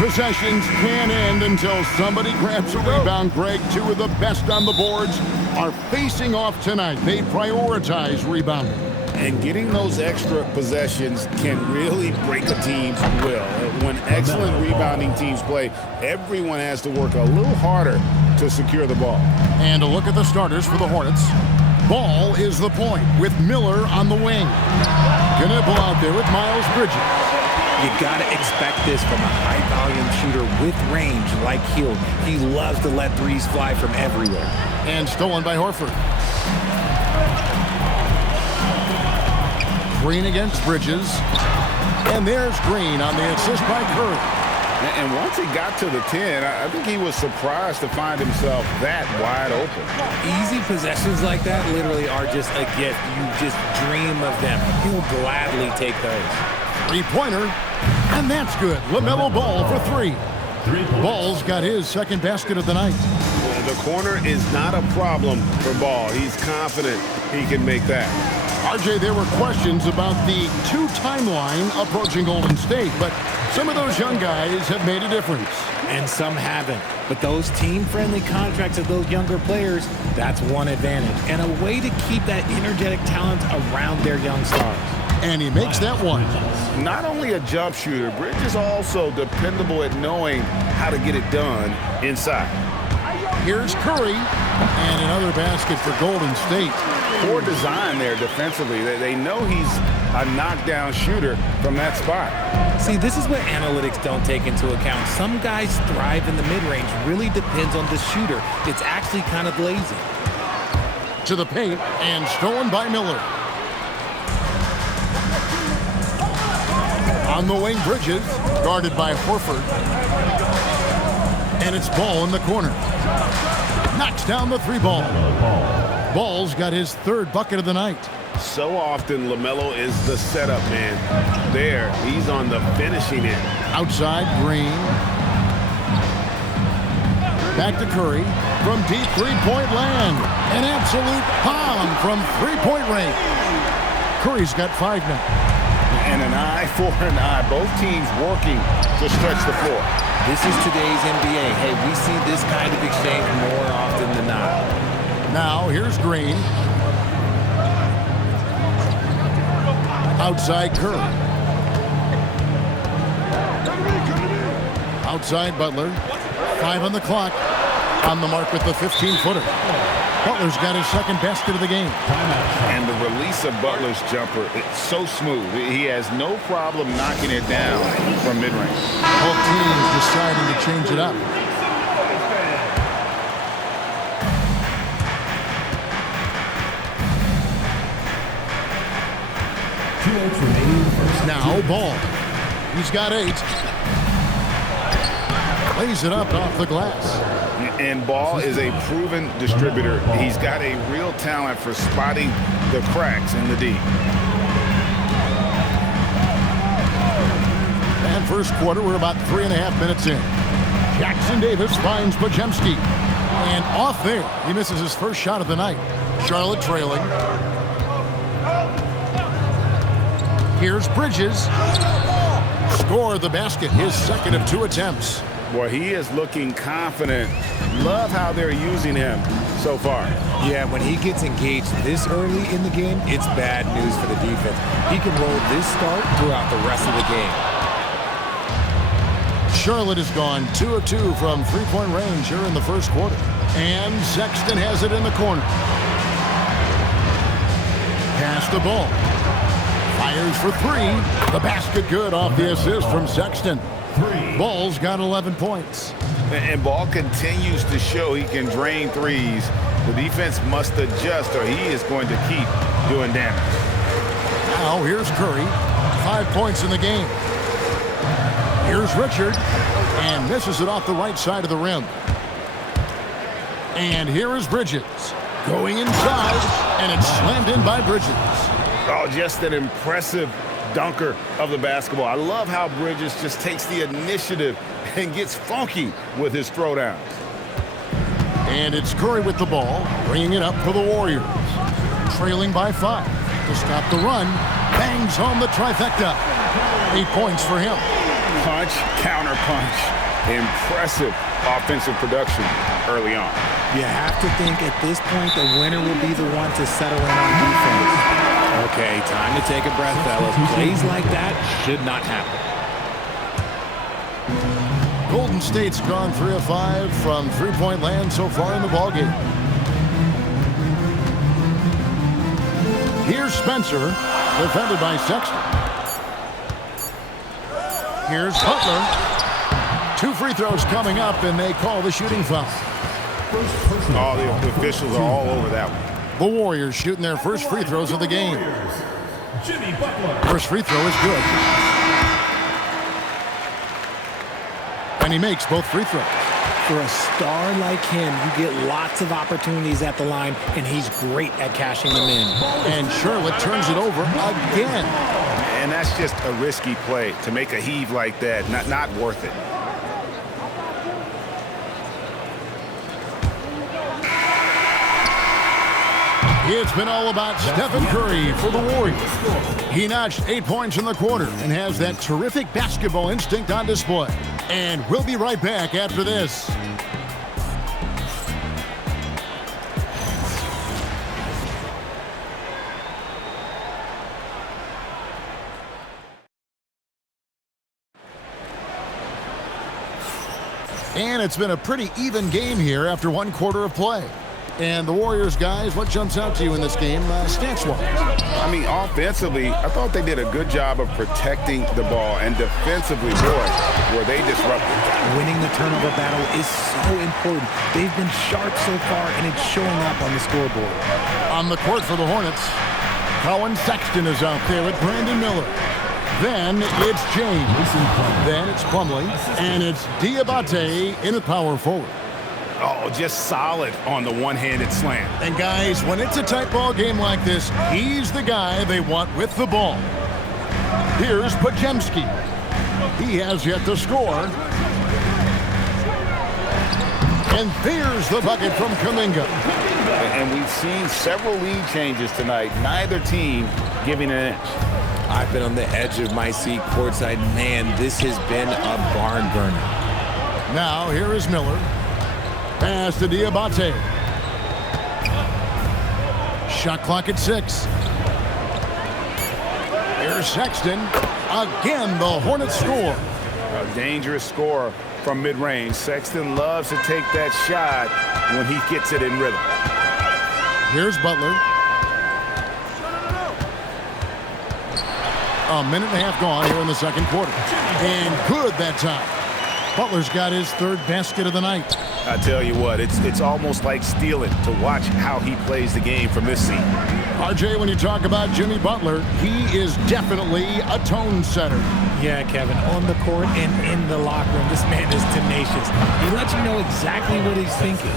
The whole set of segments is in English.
Possessions can't end until somebody grabs a rebound, Greg. Two of the best on the boards are facing off tonight. They prioritize rebounding. And getting those extra possessions can really break a team's will. When excellent rebounding teams play, everyone has to work a little harder to secure the ball. And a look at the starters for the Hornets. Ball is the point with Miller on the wing. Knipple out there with Miles Bridges. You got to expect this from a high-volume shooter with range like Hield. He loves to let threes fly from everywhere. And stolen by Horford. Green against Bridges. And there's Green on the assist by Curry. And once he got to the 10, I think he was surprised to find himself that wide open. Easy possessions like that literally are just a gift. You just dream of them. He'll gladly take those. Three-pointer, and that's good. LaMelo Ball for three. Ball's got his second basket of the night. The corner is not a problem for Ball. He's confident he can make that. RJ, there were questions about the two timeline approaching Golden State, but some of those young guys have made a difference. And some haven't. But those team-friendly contracts of those younger players, that's one advantage. And a way to keep that energetic talent around their young stars. And he makes that one. Not only a jump shooter, Bridges is also dependable at knowing how to get it done inside. Here's Curry, and another basket for Golden State. Poor design there defensively. They know he's a knockdown shooter from that spot. See, this is what analytics don't take into account. Some guys thrive in the mid-range. Really depends on the shooter. It's actually kind of lazy. To the paint, and stolen by Miller. On the wing, Bridges, guarded by Horford. And it's Ball in the corner. Knocks down the three ball. Ball's got his third bucket of the night. So often, LaMelo is the setup man. There, he's on the finishing end. Outside, Green. Back to Curry from deep three-point land. An absolute bomb from three-point range. Curry's got 5 now. And an eye for an eye. Both teams working to stretch the floor. This is today's NBA. Hey, we see this kind of exchange more often than not. Now, here's Green. Outside Curry. Outside Butler. 5 on the clock. On the mark with the 15-footer. Butler's got his second basket of the game. And the release of Butler's jumper, it's so smooth. He has no problem knocking it down from mid-range. Both teams deciding to change it up. Now Ball. He's got 8. Lays it up off the glass. And Ball is a proven distributor. He's got a real talent for spotting the cracks in the D. And first quarter, we're about 3.5 minutes in. Jackson Davis finds Podziemski. And off there, he misses his first shot of the night. Charlotte trailing. Here's Bridges. Score the basket, his second of 2 attempts. Boy, he is looking confident. Love how they're using him so far. Yeah, when he gets engaged this early in the game, it's bad news for the defense. He can roll this start throughout the rest of the game. Charlotte has gone 2 of 2 from three-point range here in the first quarter. And Sexton has it in the corner. Pass the ball. Fires for 3. The basket good off the assist from Sexton. Ball's got 11 points. And Ball continues to show he can drain threes. The defense must adjust or he is going to keep doing damage. Now here's Curry. 5 points in the game. Here's Richard. And misses it off the right side of the rim. And here is Bridges. Going inside. And it's slammed in by Bridges. Oh, just an impressive dunker of the basketball. I love how Bridges just takes the initiative and gets funky with his throwdowns. And it's Curry with the ball, bringing it up for the Warriors. Trailing by 5. To stop the run, bangs home the trifecta. 8 points for him. I punch, counter punch. Impressive offensive production early on. You have to think at this point the winner will be the one to settle in on defense. Okay, time to take a breath, fellas. Plays like that should not happen. Golden State's gone 3 of 5 from three-point land so far in the ballgame. Here's Spencer, defended by Sexton. Here's Butler. 2 free throws coming up, and they call the shooting foul. Oh, the officials are all over that one. The Warriors shooting their first free throws of the game. First free throw is good. And he makes both free throws. For a star like him, you get lots of opportunities at the line, and he's great at cashing them in. And Charlotte turns it over again. And that's just a risky play. To make a heave like that, not worth it. It's been all about Stephen Curry for the Warriors. He notched 8 points in the quarter and has that terrific basketball instinct on display. And we'll be right back after this. And it's been a pretty even game here after 1 quarter of play. And the Warriors, guys, what jumps out to you in this game, stats-wise? I mean, offensively, I thought they did a good job of protecting the ball. And defensively, boy, were they disruptive. Winning the turnover battle is so important. They've been sharp so far, and it's showing up on the scoreboard. On the court for the Hornets, Colin Sexton is out there with Brandon Miller. Then it's James. Then it's Plumlee. And it's Diabate in at power forward. Oh, just solid on the one-handed slam. And guys, when it's a tight ball game like this, he's the guy they want with the ball. Here's Podziemski. He has yet to score. And there's the bucket from Kuminga. And we've seen several lead changes tonight. Neither team giving an inch. I've been on the edge of my seat courtside. Man, this has been a barn burner. Now, here is Miller. Pass to Diabate. Shot clock at 6. Here's Sexton. Again, the Hornets score. A dangerous score from mid-range. Sexton loves to take that shot when he gets it in rhythm. Here's Butler. A minute and a half gone here in the second quarter. And good that time. Butler's got his 3rd basket of the night. I tell you what, it's almost like stealing to watch how he plays the game from this seat. RJ, when you talk about Jimmy Butler, he is definitely a tone setter. Yeah, Kevin, on the court and in the locker room, this man is tenacious. He lets you know exactly what he's thinking.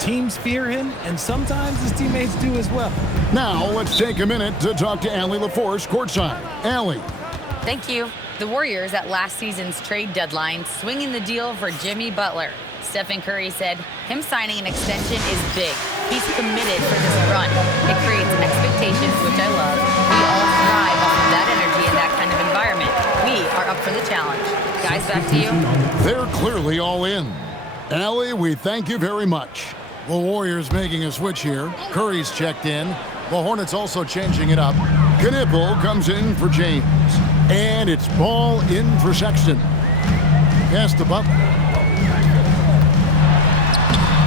Teams fear him, and sometimes his teammates do as well. Now, let's take a minute to talk to Allie LaForce courtside. Allie. Thank you. The Warriors at last season's trade deadline swinging the deal for Jimmy Butler. Stephen Curry said him signing an extension is big. He's committed for this run. It creates expectations, which I love. We all thrive off of that energy and that kind of environment. We are up for the challenge. Guys, back to you. They're clearly all in. Allie, we thank you very much. The Warriors making a switch here. Curry's checked in. The Hornets also changing it up. Knipple comes in for James. And it's ball in for Sexton. Pass to Butler.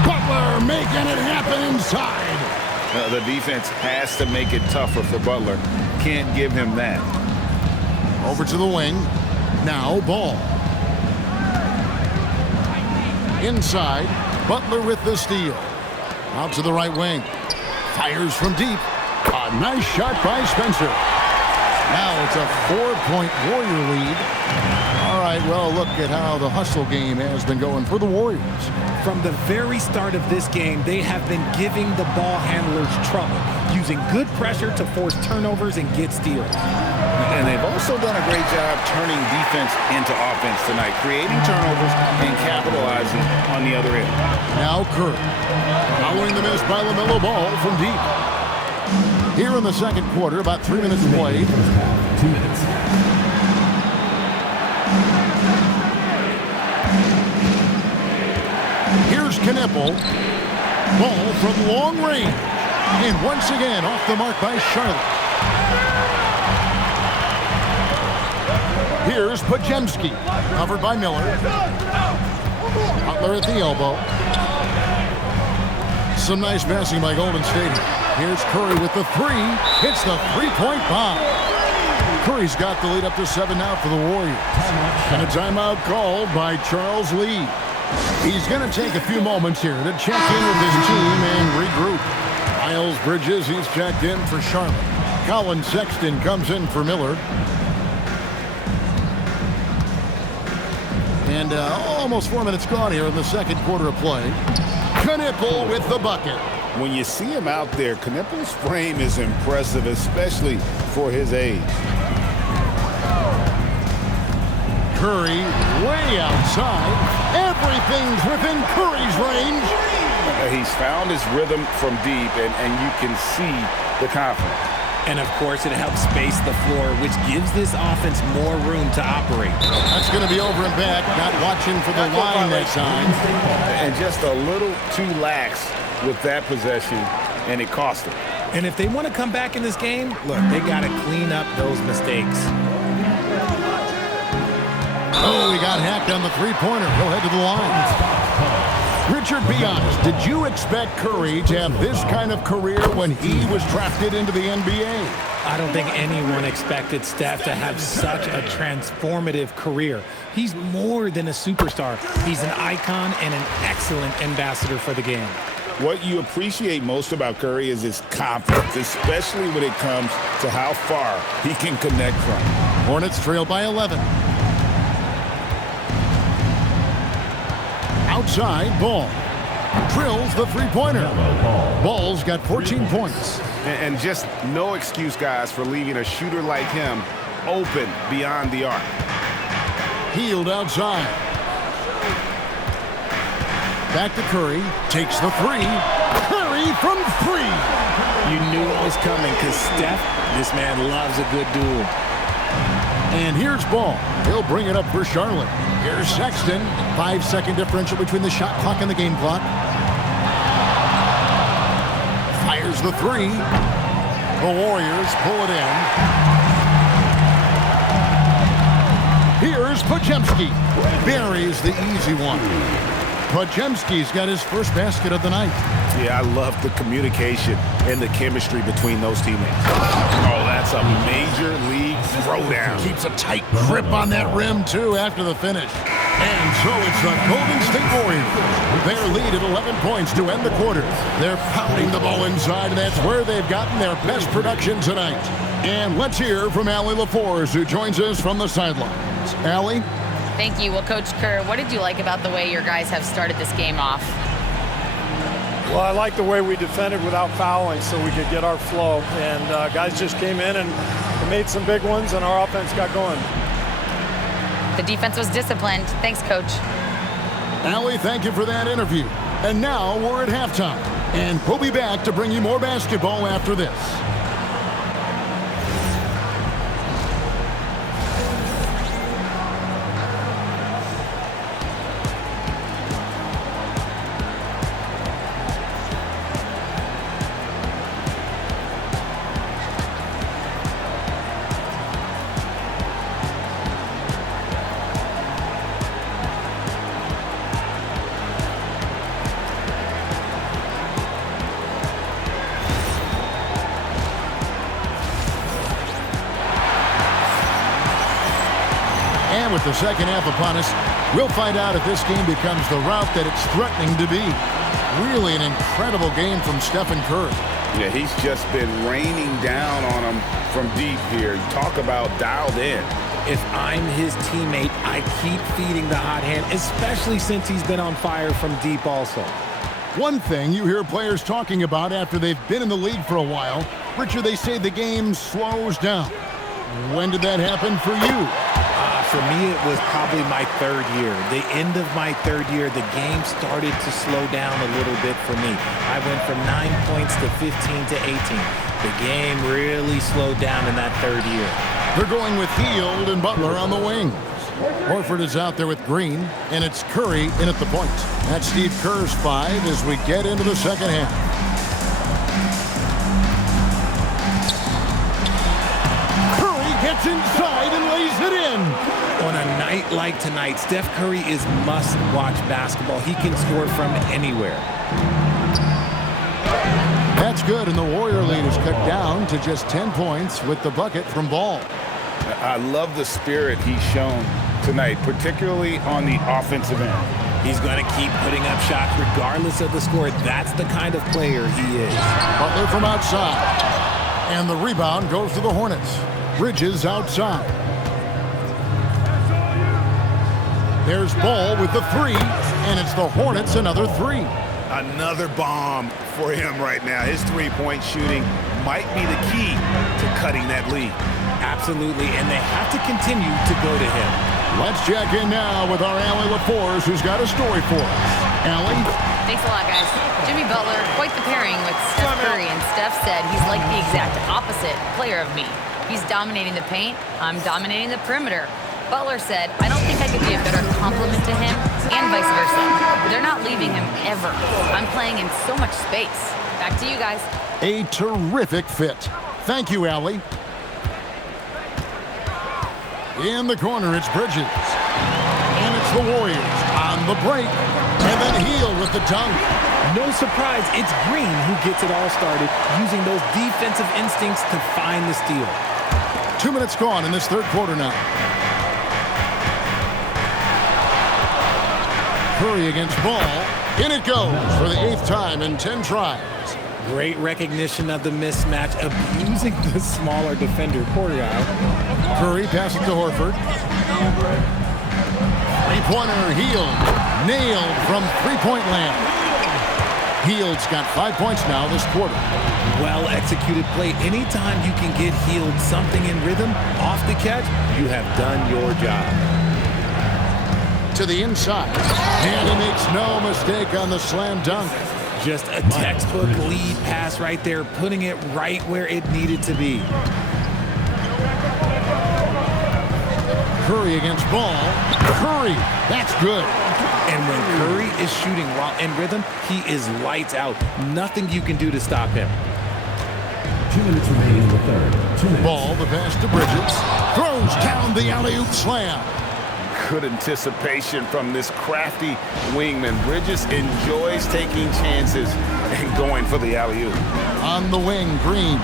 Butler making it happen inside. The defense has to make it tougher for Butler. Can't give him that. Over to the wing. Now Ball. Inside. Butler with the steal. Out to the right wing. Fires from deep. A nice shot by Spencer. Now it's a 4-point Warrior lead. All right, well, look at how the hustle game has been going for the Warriors. From the very start of this game, they have been giving the ball handlers trouble, using good pressure to force turnovers and get steals. And they've also done a great job turning defense into offense tonight, creating turnovers and capitalizing on the other end. Now Curry, following the miss by LaMelo Ball from deep. Here in the second quarter, about 3 minutes played. 2 minutes. Knipple. Ball from long range. And once again, off the mark by Charlotte. Here's Pajemski. Covered by Miller. Butler at the elbow. Some nice passing by Golden State. Here's Curry with the three. Hits the three-point bomb. Curry's got the lead up to 7 now for the Warriors. And a timeout called by Charles Lee. He's going to take a few moments here to check in with his team and regroup. Miles Bridges, he's checked in for Charlotte. Colin Sexton comes in for Miller. And almost 4 minutes gone here in the second quarter of play. Knipple with the bucket. When you see him out there, Knipple's frame is impressive, especially for his age. Curry way outside. Everything's within Curry's range. He's found his rhythm from deep, and you can see the confidence. And, of course, it helps space the floor, which gives this offense more room to operate. That's going to be over and back. Not watching for the line that time. And just a little too lax with that possession, and it cost him. And if they want to come back in this game, look, they got to clean up those mistakes. Oh, he got hacked on the three-pointer. He'll head to the line. Richard, be honest. Did you expect Curry to have this kind of career when he was drafted into the NBA? I don't think anyone expected Steph to have such a transformative career. He's more than a superstar. He's an icon and an excellent ambassador for the game. What you appreciate most about Curry is his confidence, especially when it comes to how far he can connect from. Hornets trail by 11. Outside, Ball. Drills the three-pointer. Ball's got 14 points. And just no excuse, guys, for leaving a shooter like him open beyond the arc. Healed outside. Back to Curry. Takes the three. Curry from three. You knew it was coming because Steph, this man loves a good duel. And here's Ball. He'll bring it up for Charlotte. Here's Sexton. 5-second differential between the shot clock and the game clock. Fires the three. The Warriors pull it in. Here's Pajemski. Buries the easy one. Pajemski's got his first basket of the night. Yeah, I love the communication and the chemistry between those teammates. Oh, that's a major league throwdown. Keeps a tight grip on that rim, too, after the finish. And so it's the Golden State Warriors. Their lead at 11 points to end the quarter. They're pounding the ball inside, and that's where they've gotten their best production tonight. And let's hear from Allie LaForce, who joins us from the sidelines. Allie? Thank you. Well, Coach Kerr, what did you like about the way your guys have started this game off? Well, I like the way we defended without fouling so we could get our flow. And guys just came in and made some big ones, and our offense got going. The defense was disciplined. Thanks, Coach. Allie, thank you for that interview. And now we're at halftime. And we'll be back to bring you more basketball after this. With the second half upon us, we'll find out if this game becomes the route that it's threatening to be. Really an incredible game from Stephen Curry. Yeah, he's just been raining down on him from deep here. Talk about dialed in. If I'm his teammate, I keep feeding the hot hand, especially since he's been on fire from deep also. One thing you hear players talking about after they've been in the league for a while, Richard, they say the game slows down. When did that happen for you? For me, it was probably my third year. The end of my third year, the game started to slow down a little bit for me. I went from 9 points to 15 to 18. The game really slowed down in that third year. They're going with Hield and Butler on the wings. Horford is out there with Green, and it's Curry in at the point. That's Steve Kerr's 5 as we get into the second half. Curry gets inside and lays it in. On a night like tonight, Steph Curry is must-watch basketball. He can score from anywhere. That's good, and the Warrior lead is cut down to just 10 points with the bucket from Ball. I love the spirit he's shown tonight, particularly on the offensive end. He's going to keep putting up shots regardless of the score. That's the kind of player he is. Butler from outside. And the rebound goes to the Hornets. Bridges outside. There's Ball with the 3, and it's the Hornets another 3. Another bomb for him right now. His three-point shooting might be the key to cutting that lead. Absolutely, and they have to continue to go to him. Let's check in now with our Allie LaForce, who's got a story for us. Allie? Thanks a lot, guys. Jimmy Butler, quite the pairing with Steph Curry, and Steph said he's like the exact opposite player of me. He's dominating the paint, I'm dominating the perimeter. Butler said, I don't think I could be a better complement to him, and vice versa. They're not leaving him ever. I'm playing in so much space. Back to you guys. A terrific fit. Thank you, Allie. In the corner, it's Bridges. And it's the Warriors on the break. And then Heel with the dunk. No surprise, it's Green who gets it all started, using those defensive instincts to find the steal. 2 minutes gone in this third quarter now. Curry against Ball. In it goes for the 8th time in 10 tries. Great recognition of the mismatch, abusing the smaller defender. Poor guy. Curry passing to Horford. Three-pointer, Heel. Nailed from three-point land. Heald's got 5 points now this quarter. Well-executed play. Anytime you can get Hield something in rhythm off the catch, you have done your job. To the inside. And he makes no mistake on the slam dunk. Just a textbook lead pass right there, putting it right where it needed to be. Curry against Ball. Curry, that's good. And when Curry is shooting while in rhythm, he is lights out. Nothing you can do to stop him. 2 minutes remaining in the third. 2 minutes. Ball, the pass to Bridges. Throws down the alley-oop slam. Good anticipation from this crafty wingman. Bridges enjoys taking chances and going for the alley-oop. On the wing, Green.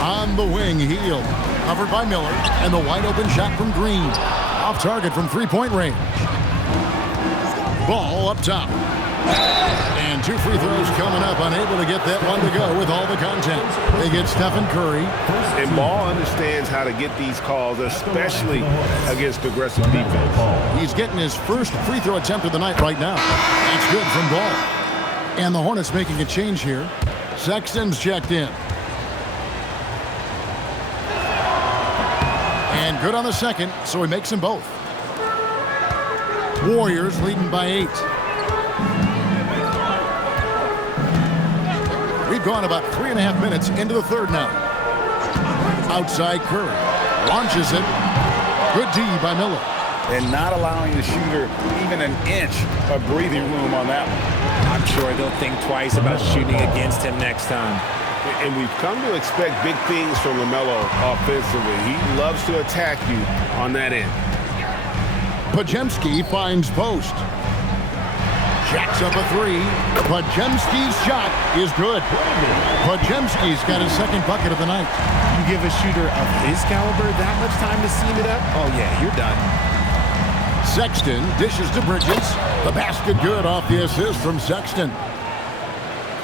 On the wing, Heel. Covered by Miller. And the wide-open shot from Green. Off target from three-point range. Ball up top. And 2 free throws coming up. Unable to get that one to go with all the content. They get Stephen Curry. And Ball understands how to get these calls, especially against aggressive defense. He's getting his first free throw attempt of the night right now. That's good from Ball. And the Hornets making a change here. Sexton's checked in. And good on the second, so he makes them both. Warriors leading by 8. We've gone about 3.5 minutes into the third now. Outside Curry. Launches it. Good D by Miller. And not allowing the shooter even an inch of breathing room on that one. I'm sure they'll think twice about shooting against him next time. And we've come to expect big things from LaMelo offensively. He loves to attack you on that end. Podziemski finds post. Jacks up a 3. Podziemski's shot is good. Podziemski's got his second bucket of the night. You give a shooter of his caliber that much time to seam it up? Oh, yeah, you're done. Sexton dishes to Bridges. The basket good off the assist from Sexton.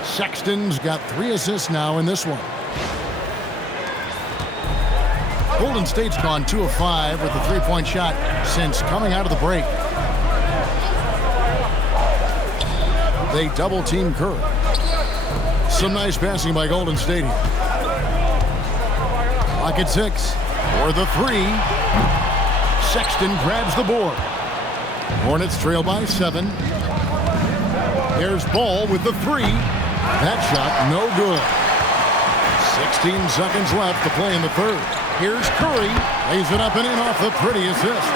Sexton's got 3 assists now in this one. Golden State's gone 2 of 5 with the three-point shot since coming out of the break. They double-team Curry. Some nice passing by Golden State here. Clock at 6. For the 3. Sexton grabs the board. Hornets trail by 7. There's Ball with the 3. That shot no good. 16 seconds left to play in the third. Here's Curry. Lays it up and in off the pretty assist.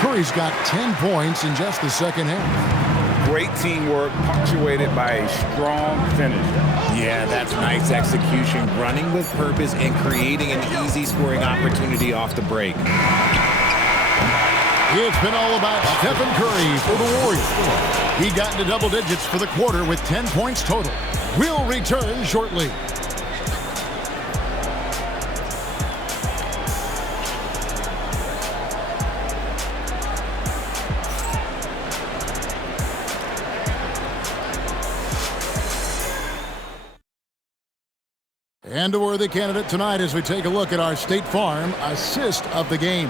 Curry's got 10 points in just the second half. Great teamwork, punctuated by a strong finish. Yeah, that's nice execution, running with purpose and creating an easy scoring opportunity off the break. It's been all about Stephen Curry for the Warriors. He got into double digits for the quarter with 10 points total. We'll return shortly. And a worthy candidate tonight as we take a look at our State Farm assist of the game.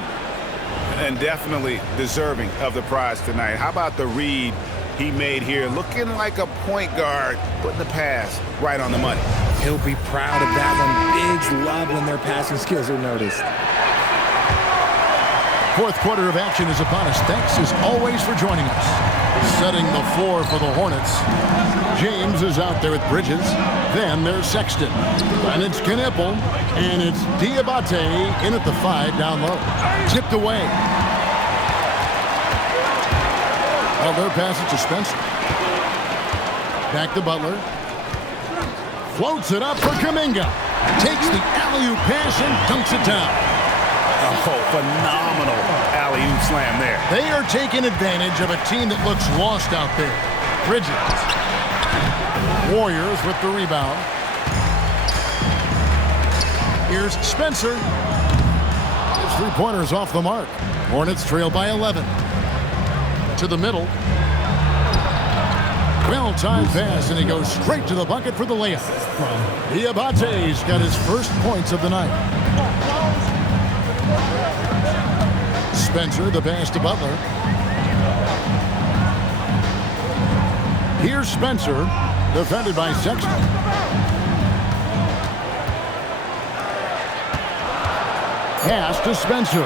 And definitely deserving of the prize tonight. How about the read he made here? Looking like a point guard, putting the pass right on the money. He'll be proud of that one. Bigs love when their passing skills are noticed. Fourth quarter of action is upon us. Thanks as always for joining us. Setting the floor for the Hornets. James is out there with Bridges. Then there's Sexton. And it's Knipple. And it's Diabate in at the 5 down low. Tipped away. Well, their pass it to Spencer. Back to Butler. Floats it up for Kuminga. Takes the alley-oop pass and dunks it down. Oh, phenomenal alley-oop slam there. They are taking advantage of a team that looks lost out there. Bridges. Warriors with the rebound. Here's Spencer. His three-pointer's off the mark. Hornets trail by 11. To the middle. Well-timed pass, and he goes straight to the bucket for the layup. Diabate's got his first points of the night. Spencer, the pass to Butler. Here's Spencer, defended by Sexton. Pass to Spencer.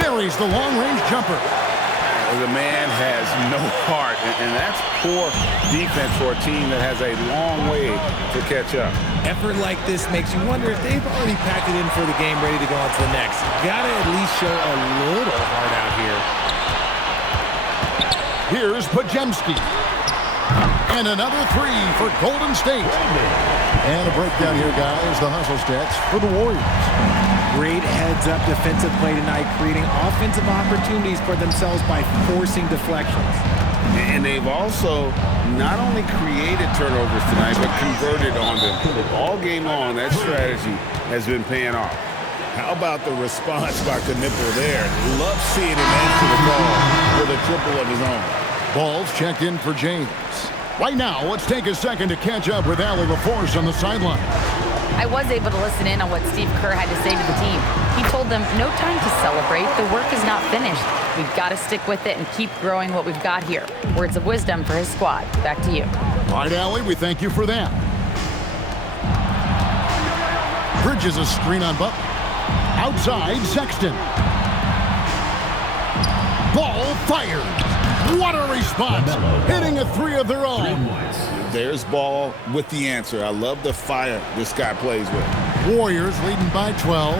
Buries the long-range jumper. The man has no heart, and that's poor defense for a team that has a long way to catch up. Effort like this makes you wonder if they've already packed it in for the game, ready to go on to the next. Gotta at least show a little heart out here. Here's Pajemski. And another three for Golden State. And a breakdown here, guys. The hustle stats for the Warriors. Great heads-up defensive play tonight, creating offensive opportunities for themselves by forcing deflections. And they've also not only created turnovers tonight, but converted on them. All game long, that strategy has been paying off. How about the response by Knipple there? Love seeing him answer the call with a triple of his own. Ball's checked in for James. Right now, let's take a second to catch up with Allie LaForce on the sideline. I was able to listen in on what Steve Kerr had to say to the team. He told them, no time to celebrate. The work is not finished. We've got to stick with it and keep growing what we've got here. Words of wisdom for his squad. Back to you. All right, Allie, we thank you for that. Bridges a screen on Butler. Outside, Sexton. Ball fired. What a response. Hitting a three of their own. There's Ball with the answer. I love the fire this guy plays with. Warriors leading by 12.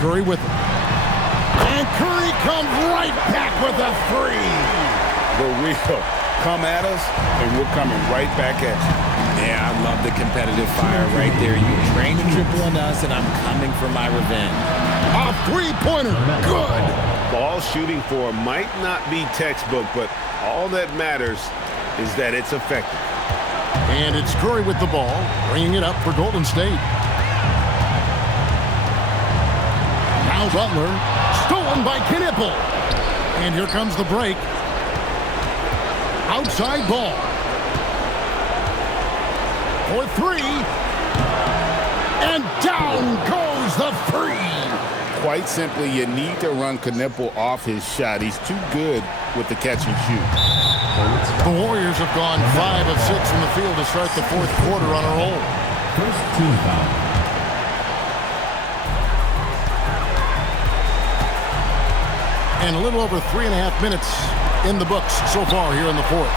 Curry with it. And Curry comes right back with a three. The real come at us, and we're coming right back at you. Yeah, I love the competitive fire right there. You drained a triple on us, and I'm coming for my revenge. A three-pointer. Good. Ball shooting for might not be textbook, but all that matters is that it's effective. And it's Curry with the ball, bringing it up for Golden State. Now Butler, stolen by Knipple. And here comes the break. Outside ball. For three. And down goes the three. Quite simply, you need to run Knipple off his shot. He's too good with the catch and shoot. The Warriors have gone 5 of 6 from the field to start the fourth quarter on a roll. First team foul. And a little over 3.5 minutes in the books so far here in the fourth.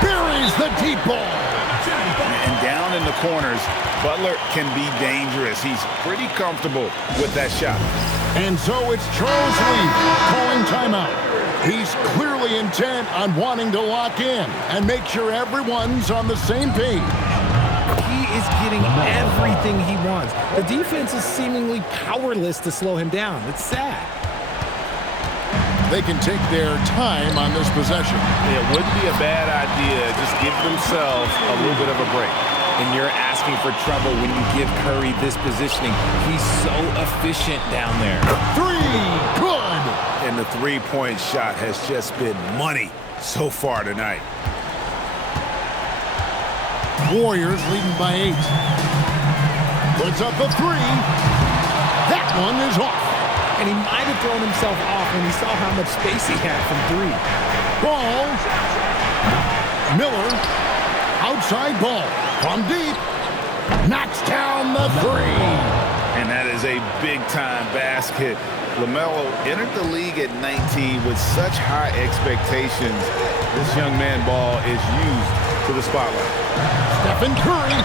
Buries the deep ball. And down down in the corners, Butler can be dangerous. He's pretty comfortable with that shot. And so it's Charles Lee calling timeout. He's clearly intent on wanting to lock in and make sure everyone's on the same page. He is getting everything he wants. The defense is seemingly powerless to slow him down. It's sad. They can take their time on this possession. It wouldn't be a bad idea. Just give themselves a little bit of a break. And you're asking for trouble when you give Curry this positioning. He's so efficient down there. Three, good. And the three-point shot has just been money so far tonight. Warriors leading by 8. Puts up the three. That one is off. And he might have thrown himself off when he saw how much space he had from 3. Ball. Miller. Outside ball. From deep. Knocks down the 3. And that is a big-time basket. LaMelo entered the league at 19 with such high expectations. This young man ball is used to the spotlight. Stephen Curry.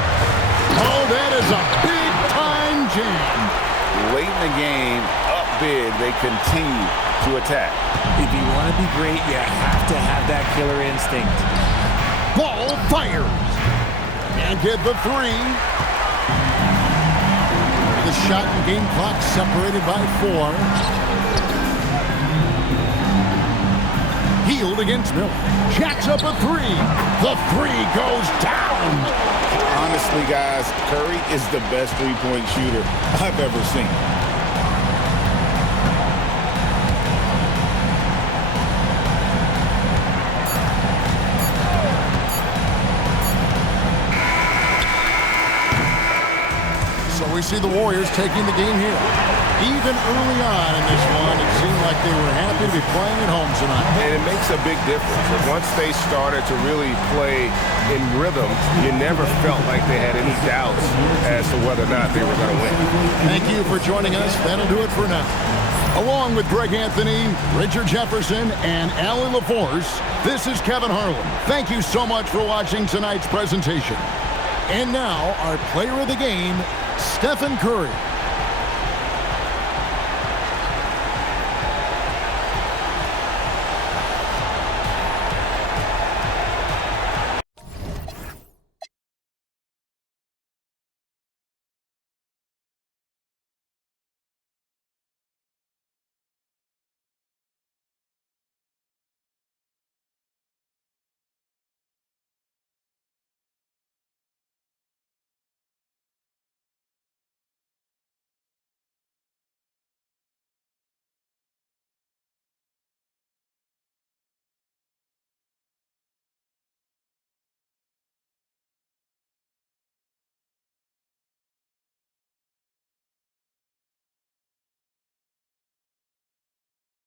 Oh, that is a big-time jam. Late in the game, up big, they continue to attack. If you want to be great, you have to have that killer instinct. Ball fires. And get the 3. The shot and game clock separated by 4. Healed against Miller. Jacks up a 3. The 3 goes down. Honestly, guys, Curry is the best three-point shooter I've ever seen. So we see the Warriors taking the game here. Even early on in this one, it seemed like they were happy to be playing at home tonight. And it makes a big difference. Once they started to really play in rhythm, you never felt like they had any doubts as to whether or not they were going to win. Thank you for joining us. That'll do it for now. Along with Greg Anthony, Richard Jefferson, and Allie LaForce, this is Kevin Harlan. Thank you so much for watching tonight's presentation. And now, our player of the game, Stephen Curry.